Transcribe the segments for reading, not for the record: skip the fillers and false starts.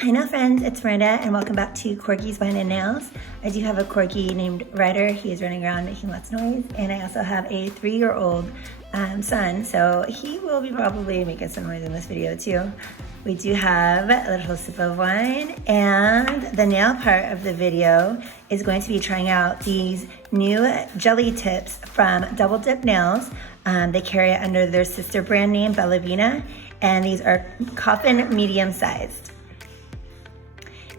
Hi now friends, it's Miranda and welcome back to Corgie's Wine and Nails. I do have a corgi named Ryder. He is running around making lots of noise, and I also have a 3-year-old son, so he will be probably making some noise in this video too. We do have a little sip of wine, and the nail part of the video is going to be trying out these new jelly tips from Double Dip Nails. They carry it under their sister brand name, Bellavena, and these are coffin medium sized.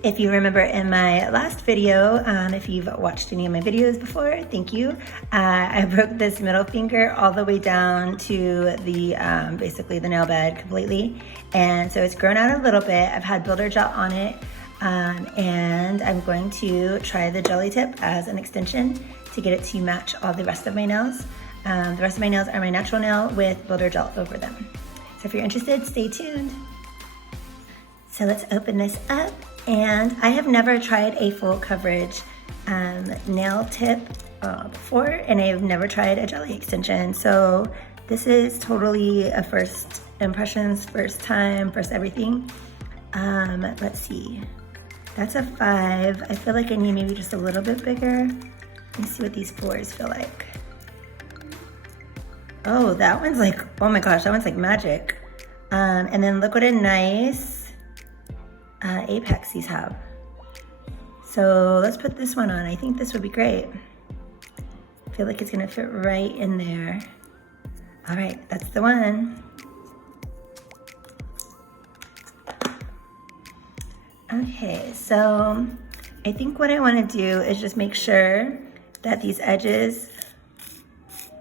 If you remember in my last video, if you've watched any of my videos before, thank you. I broke this middle finger all the way down to the basically the nail bed completely. And so it's grown out a little bit. I've had builder gel on it, and I'm going to try the jelly tip as an extension to get it to match all the rest of my nails. The rest of my nails are my natural nail with builder gel over them. So if you're interested, stay tuned. So let's open this up. And I have never tried a full coverage nail tip before, and I have never tried a jelly extension. So this is totally a first impressions, first time, first everything. Let's see, that's a 5. I feel like I need maybe just a little bit bigger. Let me see what these 4s feel like. Oh, that one's like, oh my gosh, that one's like magic. And then look what a nice apex these have. So let's put this one on. I think this would be great. I feel like it's gonna fit right in there. All right, that's the one. Okay, so I think what I wanna do is just make sure that these edges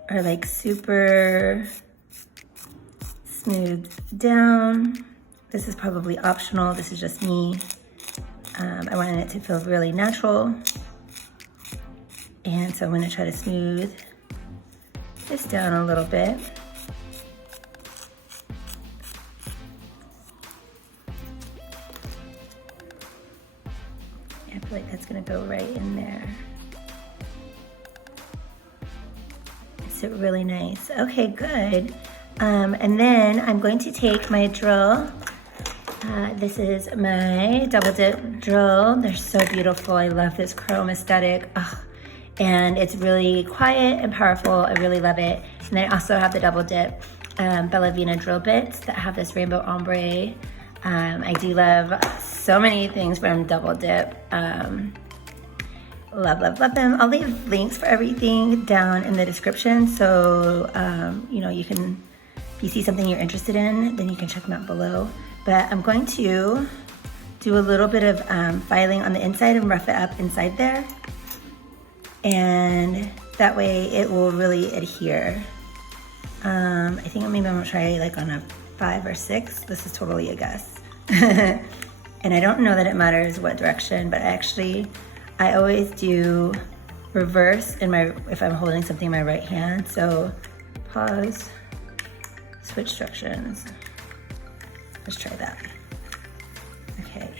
are like super smooth down. This is probably optional, this is just me. I wanted it to feel really natural. And so I'm gonna try to smooth this down a little bit. I feel like that's gonna go right in there. It's really nice. Okay, good. And then I'm going to take my drill. This is my double dip drill. They're so beautiful. I love this chrome aesthetic. Oh, and it's really quiet and powerful. I really love it. And then I also have the double dip Bellavena drill bits that have this rainbow ombre. I do love so many things from double dip. Love, love, love them. I'll leave links for everything down in the description. So, you know, you can, if you see something you're interested in, then you can check them out below. But I'm going to do a little bit of filing on the inside and rough it up inside there. And that way it will really adhere. I think maybe I'm gonna try like on a 5 or 6. This is totally a guess. And I don't know that it matters what direction, but I always do reverse if I'm holding something in my right hand. So pause, switch directions. Let's try that. Okay.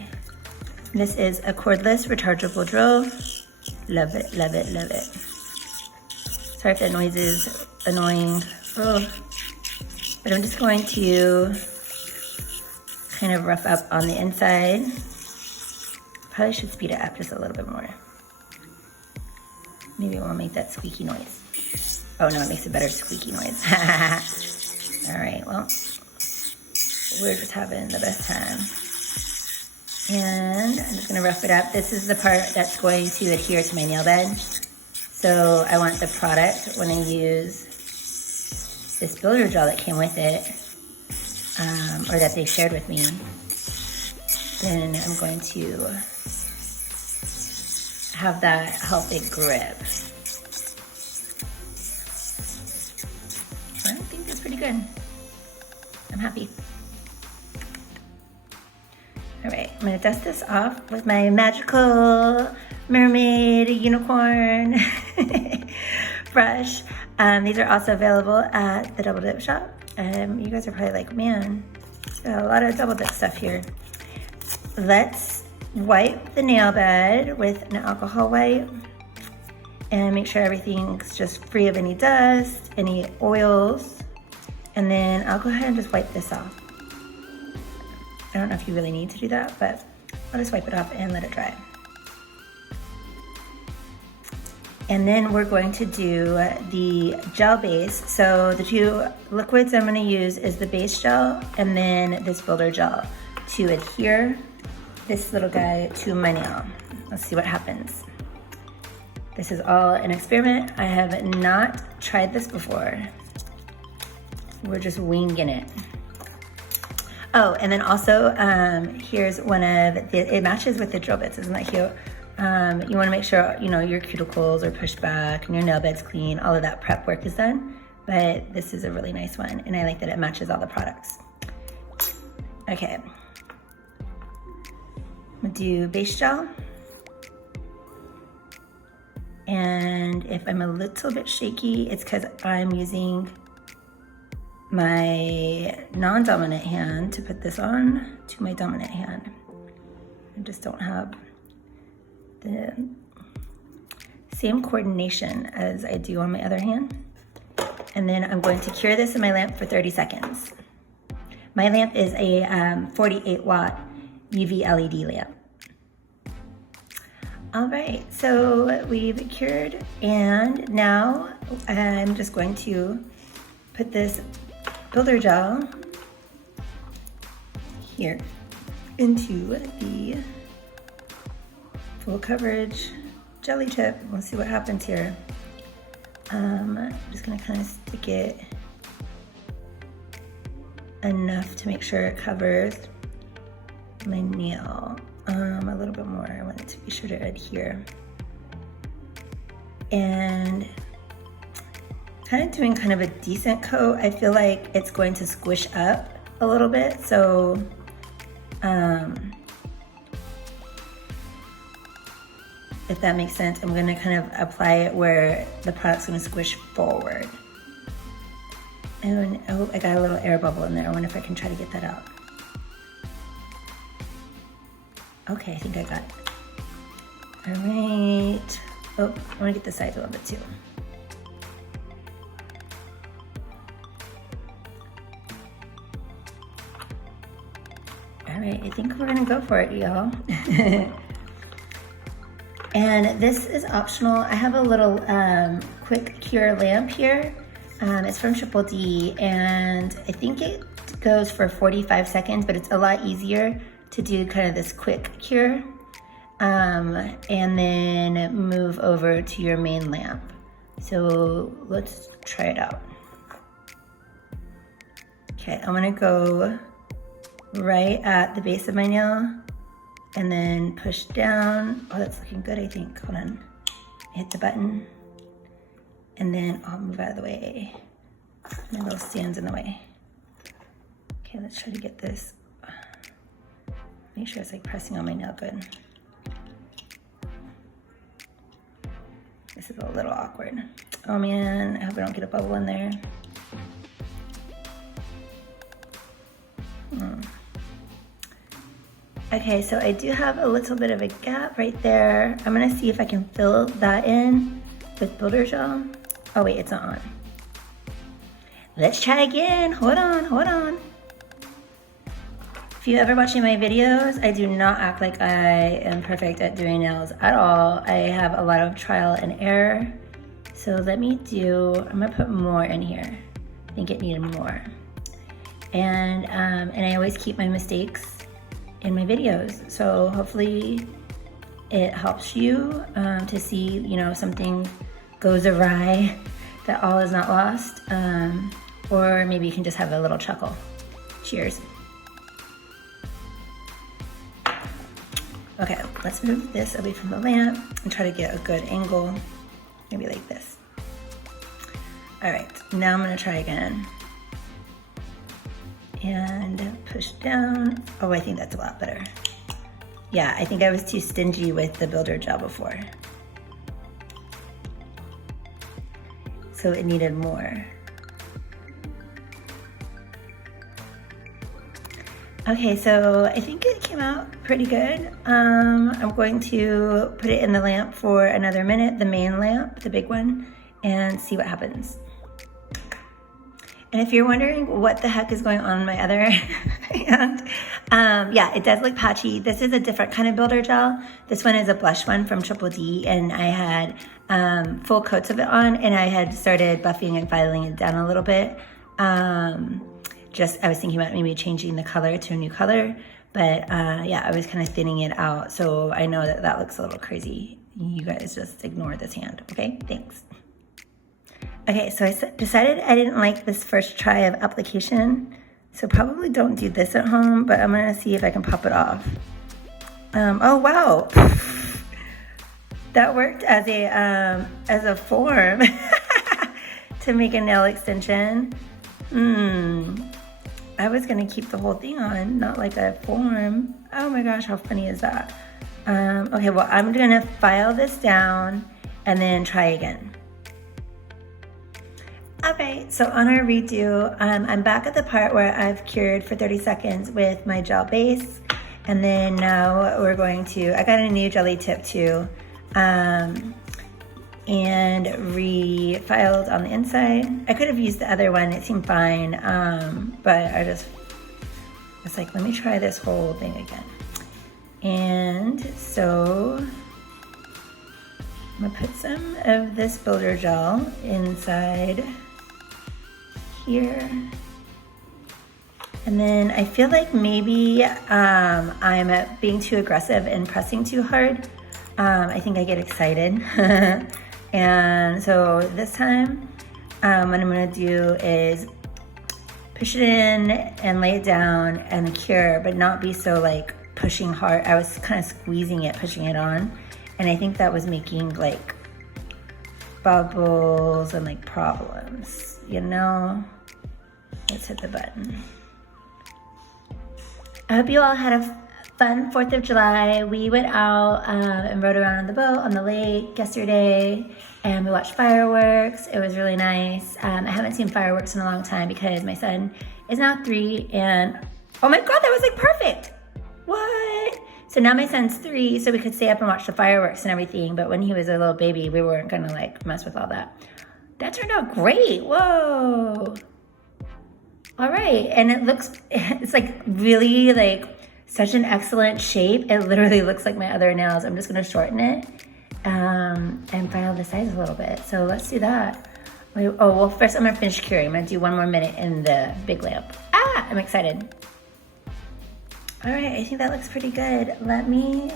This is a cordless rechargeable drill. Love it, love it, love it. Sorry if that noise is annoying. Oh. But I'm just going to kind of rough up on the inside. Probably should speed it up just a little bit more. Maybe it won't make that squeaky noise. Oh no, it makes a better squeaky noise. All right, well, we're just having the best time. And I'm just gonna rough it up. This is the part that's going to adhere to my nail bed. So I want the product, when I use this builder gel that came with it, or that they shared with me, then I'm going to have that help it grip. I think that's pretty good. I'm happy. All right, I'm gonna dust this off with my magical mermaid unicorn brush. These are also available at the Double Dip shop. You guys are probably like, man, got a lot of double dip stuff here. Let's wipe the nail bed with an alcohol wipe and make sure everything's just free of any dust, any oils. And then I'll go ahead and just wipe this off. I don't know if you really need to do that, but I'll just wipe it off and let it dry. And then we're going to do the gel base. So the two liquids I'm gonna use is the base gel and then this builder gel to adhere this little guy to my nail. Let's see what happens. This is all an experiment. I have not tried this before. We're just winging it. Oh, and then also here's one of the, it matches with the drill bits, isn't that cute? You wanna make sure, you know, your cuticles are pushed back and your nail bed's clean, all of that prep work is done, but this is a really nice one and I like that it matches all the products. Okay, I'm gonna do base gel. And if I'm a little bit shaky, it's because I'm using my non-dominant hand to put this on to my dominant hand. I just don't have the same coordination as I do on my other hand. And then I'm going to cure this in my lamp for 30 seconds. My lamp is a 48 watt UV LED lamp. All right, so we've cured, and now I'm just going to put this builder gel here into the full coverage jelly tip. We'll see what happens here. I'm just gonna kind of stick it enough to make sure it covers my nail. A little bit more. I want it to be sure to adhere. And kind of doing kind of a decent coat. I feel like it's going to squish up a little bit. So if that makes sense, I'm gonna kind of apply it where the product's gonna squish forward. And oh, I got a little air bubble in there. I wonder if I can try to get that out. Okay, I think I got it. All right. Oh, I wanna get the sides a little bit too. All right, I think we're gonna go for it, y'all. And this is optional. I have a little quick cure lamp here. It's from Triple D, and I think it goes for 45 seconds, but it's a lot easier to do kind of this quick cure, and then move over to your main lamp. So let's try it out. Okay, I'm gonna go right at the base of my nail and then push down. Oh, that's looking good, I think. Hold on. Hit the button and then I'll move out of the way. My little stand's in the way. Okay, let's try to get this. Make sure it's like pressing on my nail good. This is a little awkward. Oh man, I hope I don't get a bubble in there. Okay, so I do have a little bit of a gap right there. I'm gonna see if I can fill that in with builder gel. Oh wait, it's not on. Let's try again. Hold on, hold on. If you ever watching my videos, I do not act like I am perfect at doing nails at all. I have a lot of trial and error. So let me I'm gonna put more in here. I think it needed more. And I always keep my mistakes in my videos. So hopefully it helps you to see, you know, if something goes awry, that all is not lost. Or maybe you can just have a little chuckle. Cheers. Okay, let's move this away from the lamp and try to get a good angle, maybe like this. All right, now I'm gonna try again. And push down. Oh, I think that's a lot better. Yeah, I think I was too stingy with the builder gel before. So it needed more. Okay, so I think it came out pretty good. I'm going to put it in the lamp for another minute, the main lamp, the big one, and see what happens. And if you're wondering what the heck is going on in my other hand, yeah, it does look patchy. This is a different kind of builder gel. This one is a blush one from Triple D, and I had full coats of it on, and I had started buffing and filing it down a little bit. I was thinking about maybe changing the color to a new color, but yeah, I was kind of thinning it out. So I know that that looks a little crazy. You guys just ignore this hand, okay? Thanks. Okay, so I decided I didn't like this first try of application, so probably don't do this at home, but I'm gonna see if I can pop it off. Oh wow, that worked as a form to make a nail extension. I was gonna keep the whole thing on, not like a form. Oh my gosh, how funny is that? Okay, well, I'm gonna file this down and then try again. Okay, so on our redo, I'm back at the part where I've cured for 30 seconds with my gel base. And then now we're going to, I got a new jelly tip too, and refiled on the inside. I could have used the other one, it seemed fine, but it's like, let me try this whole thing again. And so I'm gonna put some of this builder gel inside here. And then I feel like maybe I'm being too aggressive and pressing too hard. I think I get excited. And so this time, what I'm gonna do is push it in and lay it down and cure, but not be so like pushing hard. I was kind of squeezing it, pushing it on. And I think that was making like bubbles and like problems, you know? Let's hit the button. I hope you all had a fun 4th of July. We went out and rode around on the boat on the lake yesterday, and we watched fireworks. It was really nice. I haven't seen fireworks in a long time because my son is now 3, and oh my God, that was like perfect. What? So now my son's 3, so we could stay up and watch the fireworks and everything, but when he was a little baby, we weren't gonna like mess with all that. That turned out great, whoa. All right, and it's like really like such an excellent shape. It literally looks like my other nails. I'm just gonna shorten it and file the sides a little bit. So let's do that. Oh, well, first I'm gonna finish curing. I'm gonna do 1 more minute in the big lamp. I'm excited. All right, I think that looks pretty good. Let me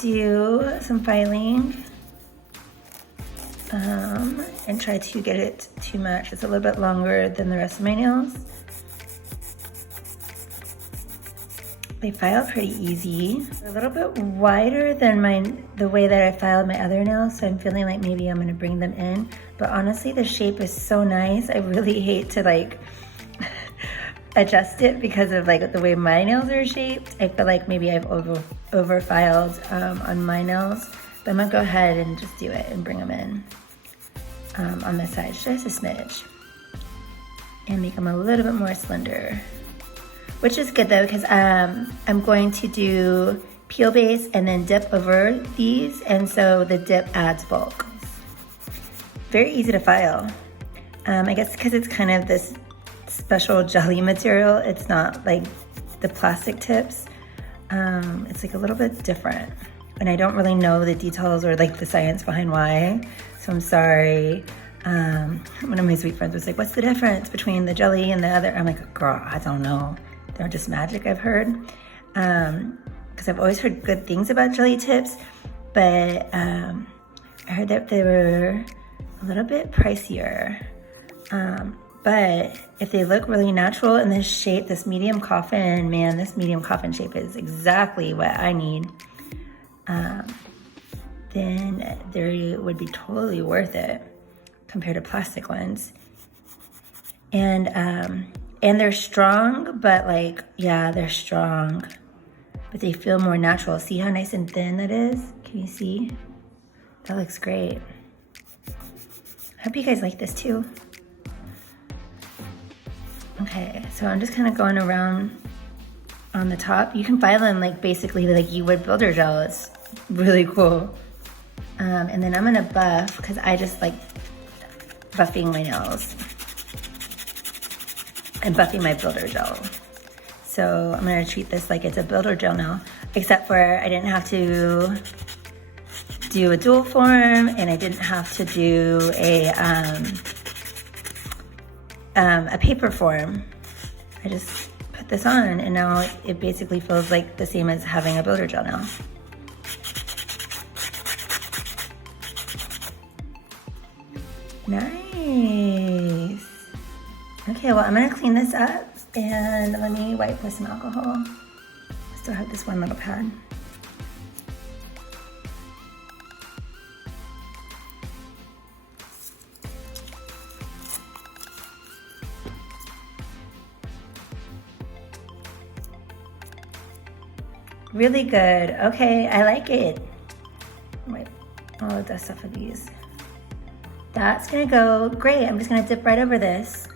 do some filing and try to get it to match. It's a little bit longer than the rest of my nails. They file pretty easy. They're a little bit wider than the way that I filed my other nails, so I'm feeling like maybe I'm gonna bring them in. But honestly, the shape is so nice. I really hate to like adjust it because of like the way my nails are shaped. I feel like maybe I've over filed on my nails, but I'm gonna go ahead and just do it and bring them in on the side, just a smidge, and make them a little bit more slender, which is good though, because I'm going to do peel base and then dip over these, and so the dip adds bulk. Very easy to file. I guess because it's kind of this special jelly material, it's not like the plastic tips. It's like a little bit different, and I don't really know the details or like the science behind why, so I'm sorry. One of my sweet friends was like, what's the difference between the jelly and the other? I'm like, girl, I don't know. They're just magic, I've heard. Because I've always heard good things about jelly tips, but I heard that they were a little bit pricier. But if they look really natural in this shape, this medium coffin, man, this medium coffin shape is exactly what I need. Then they would be totally worth it compared to plastic ones. And they're strong, but like, yeah, they're strong, but they feel more natural. See how nice and thin that is? Can you see? That looks great. I hope you guys like this too. Okay, so I'm just kind of going around on the top. You can file them like basically like you would builder gel. It's really cool. And then I'm gonna buff, because I just like buffing my nails. I'm buffing my builder gel. So I'm gonna treat this like it's a builder gel now, except for I didn't have to do a dual form, and I didn't have to do a paper form. I just put this on, and now it basically feels like the same as having a builder gel now. Nice. Okay, well, I'm gonna clean this up, and let me wipe with some alcohol. I still have this one little pad. Really good. Okay, I like it. Wipe all the dust off of these. That's gonna go great. I'm just gonna dip right over this.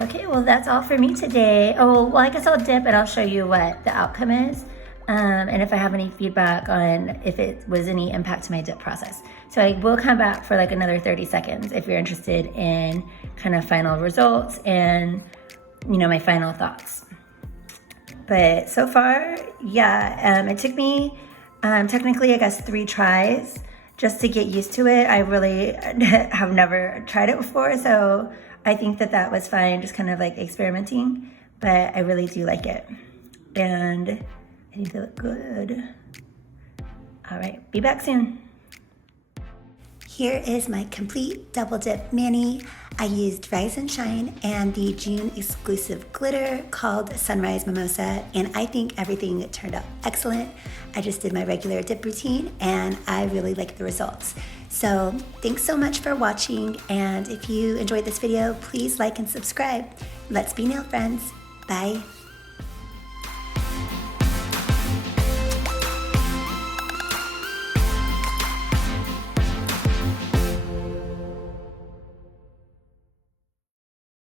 Okay, well, that's all for me today. Oh, well, I guess I'll dip and I'll show you what the outcome is, and if I have any feedback on if it was any impact to my dip process. So I will come back for like another 30 seconds if you're interested in kind of final results and, you know, my final thoughts. But so far, yeah, it took me technically, I guess, 3 tries just to get used to it. I really have never tried it before, so I think that that was fine, just kind of like experimenting, but I really do like it. And I think they look good. All right, be back soon. Here is my complete double dip mani. I used Rise and Shine and the June exclusive glitter called Sunrise Mimosa, and I think everything turned out excellent. I just did my regular dip routine and I really like the results. So thanks so much for watching, and if you enjoyed this video, please like and subscribe. Let's be nail friends. Bye.